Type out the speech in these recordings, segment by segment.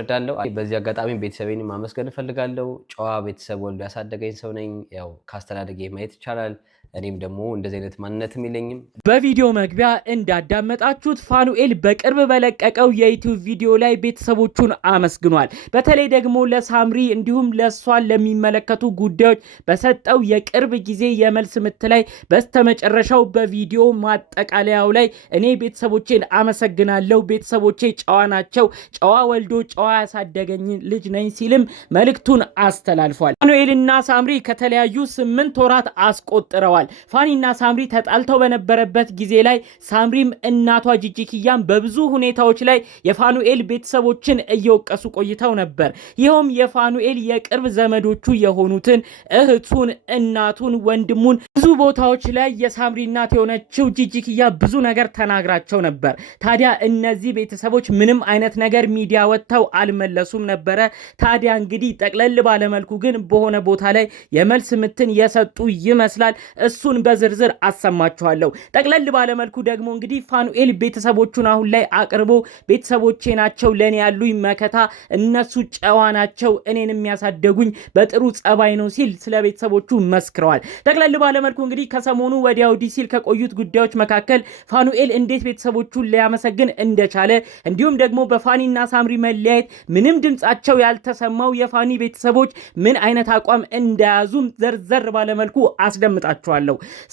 አስረዳለሁ። በዚህ አጋጣሚ ቤተሰቤን ማመስገን እፈልጋለሁ። ጨዋ ቤተሰብ ወልዶ ያሳደገኝ ሰው ነኝ። ያው ካስተዳደጌ ማየት ይቻላል። እኔም ደግሞ እንደዚህ አይነት ማንነትም የለኝም። በቪዲዮ መግቢያ እንዳዳመጣችሁት ፋኑኤል በቅርብ በለቀቀው የዩቲዩብ ቪዲዮ ላይ ቤተሰቦቹን አመስግኗል። በተለይ ደግሞ ለሳምሪ እንዲሁም ለሷን ለሚመለከቱ ጉዳዮች በሰጠው የቅርብ ጊዜ የመልስ ምት ላይ በስተመጨረሻው በቪዲዮ ማጠቃለያው ላይ እኔ ቤተሰቦቼን አመሰግናለሁ፣ ቤተሰቦቼ ጨዋ ናቸው፣ ጨዋ ወልዶ ጨዋ ያሳደገኝ ልጅ ነኝ ሲልም መልእክቱን አስተላልፏል። ፋኑኤልና ሳምሪ ከተለያዩ 8 ወራት አስቆጥረዋል። ፋኒና ሳምሪ ተጣልተው በነበረበት ጊዜ ላይ ሳምሪም እናቷ ጂጂኪያን በብዙ ሁኔታዎች ላይ የፋኑኤል ቤተሰቦችን እየወቀሱ ቆይተው ነበር። ይኸውም የፋኑኤል የቅርብ ዘመዶቹ የሆኑትን እህቱን፣ እናቱን፣ ወንድሙን ብዙ ቦታዎች ላይ የሳምሪ እናት የሆነችው ጂጂኪያ ብዙ ነገር ተናግራቸው ነበር። ታዲያ እነዚህ ቤተሰቦች ምንም አይነት ነገር ሚዲያ ወጥተው አልመለሱም ነበረ። ታዲያ እንግዲህ ጠቅለል ባለመልኩ ግን በሆነ ቦታ ላይ የመልስ ምትን የሰጡ ይመስላል። እሱን በዝርዝር አሰማችኋለሁ። ጠቅለል ባለመልኩ ደግሞ እንግዲህ ፋኑኤል ቤተሰቦቹን አሁን ላይ አቅርቦ ቤተሰቦቼ ናቸው ለኔ ያሉኝ መከታ፣ እነሱ ጨዋ ናቸው፣ እኔን የሚያሳደጉኝ በጥሩ ጸባይ ነው ሲል ስለ ቤተሰቦቹ መስክረዋል። ጠቅለል ባለመልኩ እንግዲህ ከሰሞኑ ወዲያው ሲል ከቆዩት ጉዳዮች መካከል ፋኑኤል እንዴት ቤተሰቦቹን ሊያመሰግን እንደቻለ እንዲሁም ደግሞ በፋኒና ሳምሪ መለያየት ምንም ድምጻቸው ያልተሰማው የፋኒ ቤተሰቦች ምን አይነት አቋም እንደያዙም ዘርዘር ባለመልኩ አስደምጣቸዋለሁ።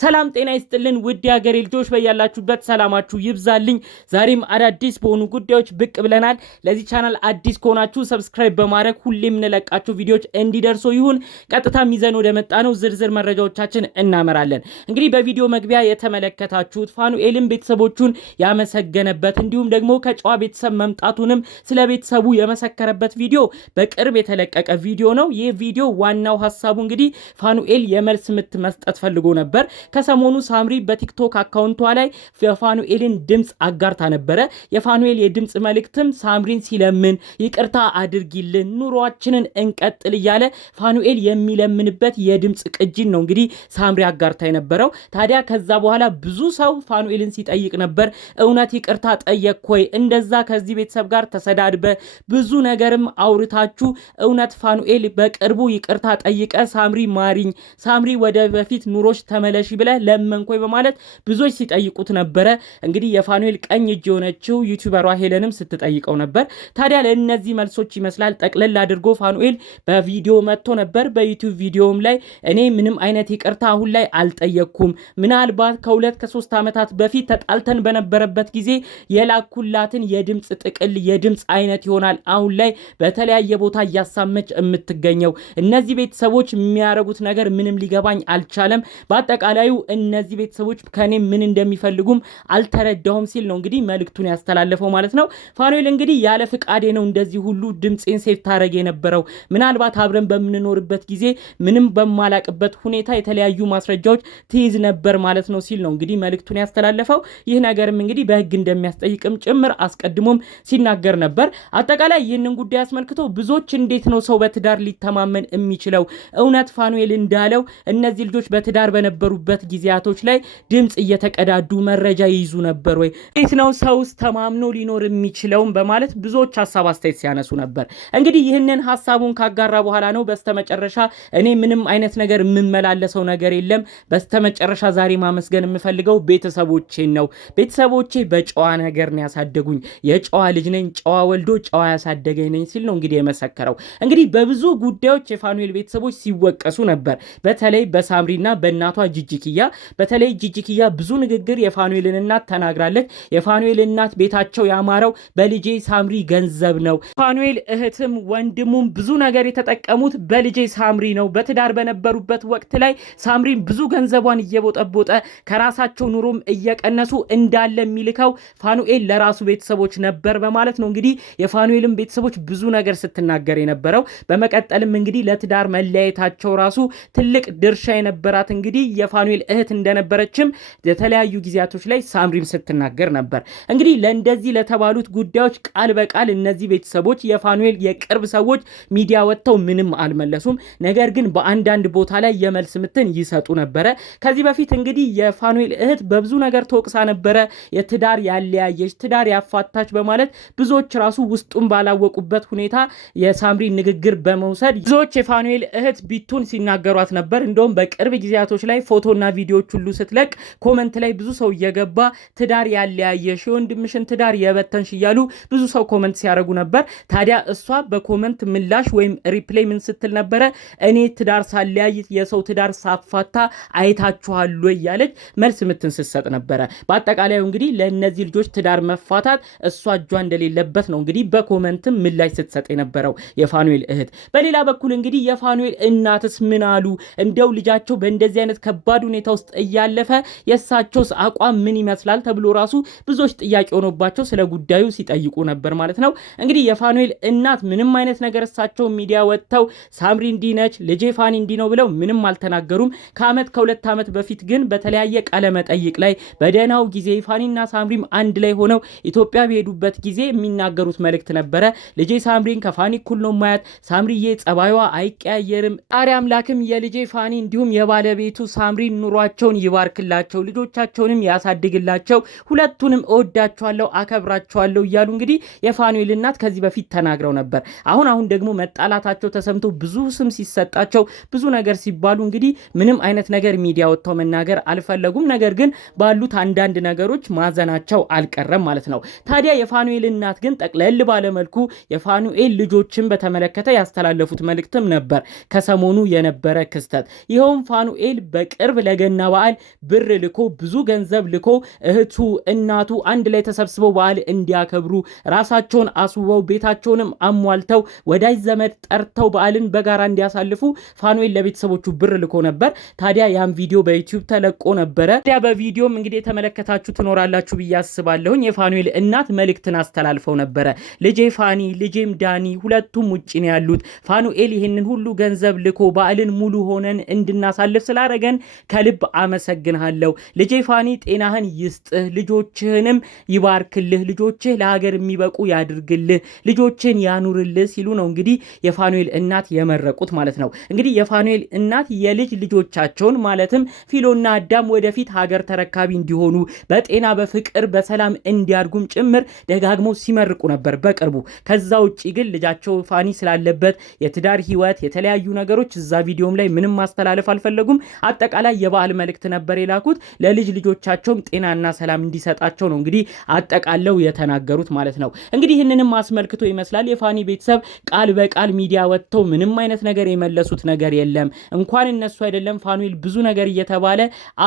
ሰላም ጤና ይስጥልን ውድ የሀገሬ ልጆች፣ በያላችሁበት ሰላማችሁ ይብዛልኝ። ዛሬም አዳዲስ በሆኑ ጉዳዮች ብቅ ብለናል። ለዚህ ቻናል አዲስ ከሆናችሁ ሰብስክራይብ በማድረግ ሁሌም እንለቃችሁ ቪዲዮዎች እንዲደርሱ ይሁን። ቀጥታ ይዘን ወደ መጣነው ዝርዝር መረጃዎቻችን እናመራለን። እንግዲህ በቪዲዮ መግቢያ የተመለከታችሁት ፋኑኤልን ቤተሰቦቹን ያመሰገነበት እንዲሁም ደግሞ ከጨዋ ቤተሰብ መምጣቱንም ስለ ቤተሰቡ የመሰከረበት ቪዲዮ በቅርብ የተለቀቀ ቪዲዮ ነው። ይህ ቪዲዮ ዋናው ሐሳቡ እንግዲህ ፋኑኤል የመልስ ምት መስጠት ፈልጎ ነበር። ከሰሞኑ ሳምሪ በቲክቶክ አካውንቷ ላይ የፋኑኤልን ድምጽ አጋርታ ነበረ። የፋኑኤል የድምጽ መልእክትም ሳምሪን ሲለምን ይቅርታ አድርጊልን፣ ኑሯችንን እንቀጥል እያለ ፋኑኤል የሚለምንበት የድምጽ ቅጂን ነው እንግዲህ ሳምሪ አጋርታ የነበረው። ታዲያ ከዛ በኋላ ብዙ ሰው ፋኑኤልን ሲጠይቅ ነበር። እውነት ይቅርታ ጠየቅ ወይ? እንደዛ ከዚህ ቤተሰብ ጋር ተሰዳድበ ብዙ ነገርም አውርታችሁ እውነት ፋኑኤል በቅርቡ ይቅርታ ጠይቀ ሳምሪ ማሪኝ፣ ሳምሪ ወደ በፊት ኑሮች ተመለሺ ብለ ለመንኮይ በማለት ብዙዎች ሲጠይቁት ነበረ። እንግዲህ የፋኑኤል ቀኝ እጅ የሆነችው ዩቲዩበሯ ሄለንም ስትጠይቀው ነበር። ታዲያ ለእነዚህ መልሶች ይመስላል ጠቅለል አድርጎ ፋኑኤል በቪዲዮ መጥቶ ነበር። በዩቲዩብ ቪዲዮም ላይ እኔ ምንም አይነት ይቅርታ አሁን ላይ አልጠየቅኩም፣ ምናልባት ከ2-3 ዓመታት በፊት ተጣልተን በነበረበት ጊዜ የላኩላትን የድምጽ ጥቅል የድምጽ አይነት ይሆናል አሁን ላይ በተለያየ ቦታ እያሳመች የምትገኘው። እነዚህ ቤተሰቦች የሚያረጉት ነገር ምንም ሊገባኝ አልቻለም። በአጠቃላዩ እነዚህ ቤተሰቦች ከኔ ምን እንደሚፈልጉም አልተረዳሁም ሲል ነው እንግዲህ መልእክቱን ያስተላለፈው ማለት ነው። ፋኑኤል እንግዲህ ያለ ፍቃዴ ነው እንደዚህ ሁሉ ድምጽን ሴቭ ታረግ የነበረው፣ ምናልባት አብረን በምንኖርበት ጊዜ ምንም በማላቅበት ሁኔታ የተለያዩ ማስረጃዎች ትይዝ ነበር ማለት ነው ሲል ነው እንግዲህ መልእክቱን ያስተላለፈው። ይህ ነገርም እንግዲህ በህግ እንደሚያስጠይቅም ጭምር አስቀድሞም ሲናገር ነበር። አጠቃላይ ይህንን ጉዳይ አስመልክቶ ብዙዎች እንዴት ነው ሰው በትዳር ሊተማመን የሚችለው? እውነት ፋኑኤል እንዳለው እነዚህ ልጆች በትዳር በነበሩበት ጊዜያቶች ላይ ድምጽ እየተቀዳዱ መረጃ ይይዙ ነበር ወይ? እንዴት ነው ሰውስ ተማምኖ ሊኖር የሚችለውም? በማለት ብዙዎች ሐሳብ አስተያየት ሲያነሱ ነበር። እንግዲህ ይህንን ሐሳቡን ካጋራ በኋላ ነው በስተመጨረሻ እኔ ምንም አይነት ነገር የምመላለሰው ነገር የለም፣ በስተመጨረሻ ዛሬ ማመስገን የምፈልገው ቤተሰቦቼን ነው። ቤተሰቦቼ በጨዋ ነገር ነው ያሳደጉኝ፣ የጨዋ ልጅ ነኝ፣ ጨዋ ወልዶ ጨዋ ያሳደገኝ ነኝ ሲል ነው እንግዲህ የመሰከረው። እንግዲህ በብዙ ጉዳዮች የፋኑኤል ቤተሰቦች ሲወቀሱ ነበር። በተለይ በሳምሪና በእናቷ ጂጂኪያ። በተለይ ጂጂኪያ ብዙ ንግግር የፋኑኤልን እናት ተናግራለች። የፋኑኤል እናት ቤታቸው ያማረው በልጄ ሳምሪ ገንዘብ ነው፣ ፋኑኤል እህትም ወንድሙም ብዙ ነገር የተጠቀሙት በልጄ ሳምሪ ነው። በትዳር በነበሩበት ወቅት ላይ ሳምሪን ብዙ ገንዘቧን እየቦጠቦጠ ከራሳቸው ኑሮም እየቀነሱ እንዳለ የሚልከው ፋኑኤል ለራሱ ቤተሰቦች ነበር በማለት ነው እንግዲህ የፋኑኤልን ቤተሰቦች ብዙ ነገር ስትናገር የነበረው። በመቀጠልም እንግዲህ ለትዳር መለያየታቸው ራሱ ትልቅ ድርሻ የነበራት እንግዲህ እንግዲህ የፋኑኤል እህት እንደነበረችም የተለያዩ ጊዜያቶች ላይ ሳምሪም ስትናገር ነበር። እንግዲህ ለእንደዚህ ለተባሉት ጉዳዮች ቃል በቃል እነዚህ ቤተሰቦች የፋኑኤል የቅርብ ሰዎች ሚዲያ ወጥተው ምንም አልመለሱም። ነገር ግን በአንዳንድ ቦታ ላይ የመልስ ምትን ይሰጡ ነበረ። ከዚህ በፊት እንግዲህ የፋኑኤል እህት በብዙ ነገር ተወቅሳ ነበረ። የትዳር ያለያየች ትዳር ያፋታች በማለት ብዙዎች ራሱ ውስጡን ባላወቁበት ሁኔታ የሳምሪ ንግግር በመውሰድ ብዙዎች የፋኑኤል እህት ቢቱን ሲናገሯት ነበር። እንደውም በቅርብ ጊዜያቶች ላይ ፎቶና ቪዲዮዎች ሁሉ ስትለቅ ኮመንት ላይ ብዙ ሰው እየገባ ትዳር ያለያየሽ የወንድምሽን ትዳር የበተንሽ እያሉ ብዙ ሰው ኮመንት ሲያደርጉ ነበር። ታዲያ እሷ በኮመንት ምላሽ ወይም ሪፕሌይ ምን ስትል ነበረ? እኔ ትዳር ሳለያይ የሰው ትዳር ሳፋታ አይታችኋል እያለች መልስ ምትን ስትሰጥ ነበረ። በአጠቃላይ እንግዲህ ለእነዚህ ልጆች ትዳር መፋታት እሷ እጇ እንደሌለበት ነው እንግዲህ በኮመንትም ምላሽ ስትሰጥ የነበረው የፋኑኤል እህት። በሌላ በኩል እንግዲህ የፋኑኤል እናትስ ምን አሉ? እንደው ልጃቸው በእንደዚህ አይነት ከባድ ሁኔታ ውስጥ እያለፈ የእሳቸውስ አቋም ምን ይመስላል ተብሎ ራሱ ብዙዎች ጥያቄ ሆኖባቸው ስለ ጉዳዩ ሲጠይቁ ነበር ማለት ነው። እንግዲህ የፋኑኤል እናት ምንም አይነት ነገር እሳቸው ሚዲያ ወጥተው ሳምሪ እንዲህ ነች ልጄ ፋኒ እንዲህ ነው ብለው ምንም አልተናገሩም። ከአመት ከሁለት ዓመት በፊት ግን በተለያየ ቃለ መጠይቅ ላይ በደህናው ጊዜ ፋኒና ሳምሪም አንድ ላይ ሆነው ኢትዮጵያ በሄዱበት ጊዜ የሚናገሩት መልእክት ነበረ። ልጄ ሳምሪን ከፋኒ እኩል ነው ማያት፣ ሳምሪዬ ጸባይዋ አይቀያየርም፣ ጣሪ አምላክም የልጄ ፋኒ እንዲሁም የባለቤቱ ሳምሪን ኑሯቸውን ይባርክላቸው፣ ልጆቻቸውንም ያሳድግላቸው፣ ሁለቱንም እወዳቸዋለሁ አከብራቸዋለሁ እያሉ እንግዲህ የፋኑኤል እናት ከዚህ በፊት ተናግረው ነበር። አሁን ደግሞ መጣላታቸው ተሰምቶ ብዙ ስም ሲሰጣቸው ብዙ ነገር ሲባሉ እንግዲህ ምንም አይነት ነገር ሚዲያ ወጥተው መናገር አልፈለጉም። ነገር ግን ባሉት አንዳንድ ነገሮች ማዘናቸው አልቀረም ማለት ነው። ታዲያ የፋኑኤል እናት ግን ጠቅለል ባለመልኩ የፋኑኤል ልጆችን በተመለከተ ያስተላለፉት መልእክትም ነበር ከሰሞኑ የነበረ ክስተት። ይኸውም ፋኑኤል በቅርብ ለገና በዓል ብር ልኮ ብዙ ገንዘብ ልኮ እህቱ እናቱ አንድ ላይ ተሰብስበው በዓል እንዲያከብሩ ራሳቸውን አስውበው ቤታቸውንም አሟልተው ወዳጅ ዘመድ ጠርተው በዓልን በጋራ እንዲያሳልፉ ፋኑኤል ለቤተሰቦቹ ብር ልኮ ነበር። ታዲያ ያም ቪዲዮ በዩቲዩብ ተለቆ ነበረ። ታዲያ በቪዲዮም እንግዲህ የተመለከታችሁ ትኖራላችሁ ብዬ አስባለሁኝ። የፋኑኤል እናት መልእክትን አስተላልፈው ነበረ። ልጄ ፋኒ ልጄም ዳኒ ሁለቱም ውጪ ነው ያሉት። ፋኑኤል ይህንን ሁሉ ገንዘብ ልኮ በዓልን ሙሉ ሆነን እንድናሳልፍ ስላደረገን ከልብ አመሰግንሃለሁ። ልጄ ፋኒ ጤናህን ይስጥህ፣ ልጆችህንም ይባርክልህ፣ ልጆችህ ለሀገር የሚበቁ ያድርግልህ፣ ልጆችን ያኑርልህ ሲሉ ነው እንግዲህ የፋኑኤል እናት የመረቁት ማለት ነው። እንግዲህ የፋኑኤል እናት የልጅ ልጆቻቸውን ማለትም ፊሎና አዳም ወደፊት ሀገር ተረካቢ እንዲሆኑ በጤና በፍቅር በሰላም እንዲያድጉም ጭምር ደጋግሞ ሲመርቁ ነበር በቅርቡ። ከዛ ውጪ ግን ልጃቸው ፋኒ ስላለበት የትዳር ህይወት የተለያዩ ነገሮች እዛ ቪዲዮም ላይ ምንም ማስተላለፍ አልፈለጉም። አጠቃላይ የበዓል መልእክት ነበር የላኩት። ለልጅ ልጆቻቸውም ጤናና ሰላም እንዲሰጣቸው ነው እንግዲህ አጠቃለው የተናገሩት ማለት ነው። እንግዲህ ይህንንም አስመልክቶ ይመስላል የፋኒ ቤተሰብ ቃል በቃል ሚዲያ ወጥተው ምንም አይነት ነገር የመለሱት ነገር የለም። እንኳን እነሱ አይደለም ፋኑኤል ብዙ ነገር እየተባለ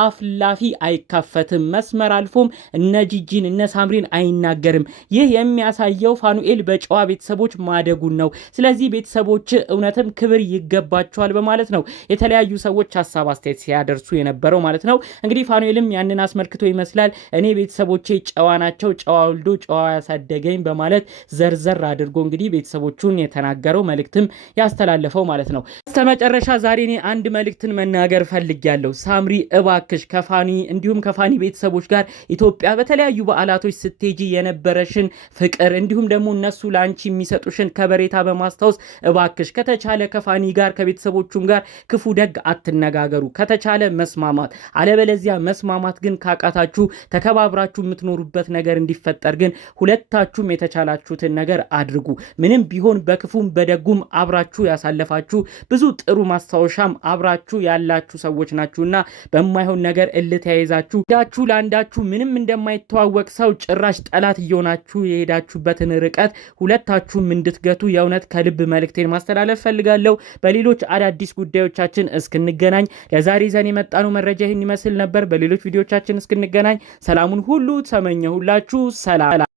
አፍላፊ አይካፈትም፣ መስመር አልፎም እነ ጂጂን እነ ሳምሪን አይናገርም። ይህ የሚያሳየው ፋኑኤል በጨዋ ቤተሰቦች ማደጉን ነው። ስለዚህ ቤተሰቦች እውነትም ክብር ይገባቸዋል በማለት ነው የተለያዩ ሰዎች ሀሳብ አስተያየት ሲያደርሱ የነበረው ማለት ነው። እንግዲህ ፋኑኤልም ያንን አስመልክቶ ይመስላል እኔ ቤተሰቦቼ ጨዋ ናቸው፣ ጨዋ ወልዶ ጨዋ ያሳደገኝ በማለት ዘርዘር አድርጎ እንግዲህ ቤተሰቦቹን የተናገረው መልእክትም ያስተላለፈው ማለት ነው። በስተመጨረሻ ዛሬ እኔ አንድ መልእክትን መናገር ፈልጊያለሁ። ሳምሪ እባክሽ ከፋኒ እንዲሁም ከፋኒ ቤተሰቦች ጋር ኢትዮጵያ በተለያዩ በዓላቶች ስትሄጂ የነበረሽን ፍቅር እንዲሁም ደግሞ እነሱ ለአንቺ የሚሰጡሽን ከበሬታ በማስታወስ እባክሽ ከተቻለ ከፋኒ ጋር ከቤተሰቦቹም ጋር ክፉ ደግ አትነጋገሩ። ከተቻለ መስማማት፣ አለበለዚያ መስማማት ግን ካቃታችሁ ተከባብራችሁ የምትኖሩበት ነገር እንዲፈጠር ግን ሁለታችሁም የተቻላችሁትን ነገር አድርጉ። ምንም ቢሆን በክፉም በደጉም አብራችሁ ያሳለፋችሁ ብዙ ጥሩ ማስታወሻም አብራችሁ ያላችሁ ሰዎች ናችሁና በማይሆን ነገር እልተያይዛችሁ ዳችሁ ለአንዳችሁ ምንም እንደማይተዋወቅ ሰው ጭራሽ ጠላት እየሆናችሁ የሄዳችሁበትን ርቀት ሁለታችሁም እንድትገቱ የእውነት ከልብ መልእክቴን ማስተላለፍ ፈልጋለሁ። በሌሎች አዳዲስ ጉዳዮቻችን እስክንገናኝ ለዛሬ ይዘን የመጣነው መረጃ ይህን ይመስል ነበር። በሌሎች ቪዲዮቻችን እስክንገናኝ ሰላሙን ሁሉ ተመኘሁላችሁ። ሰላም።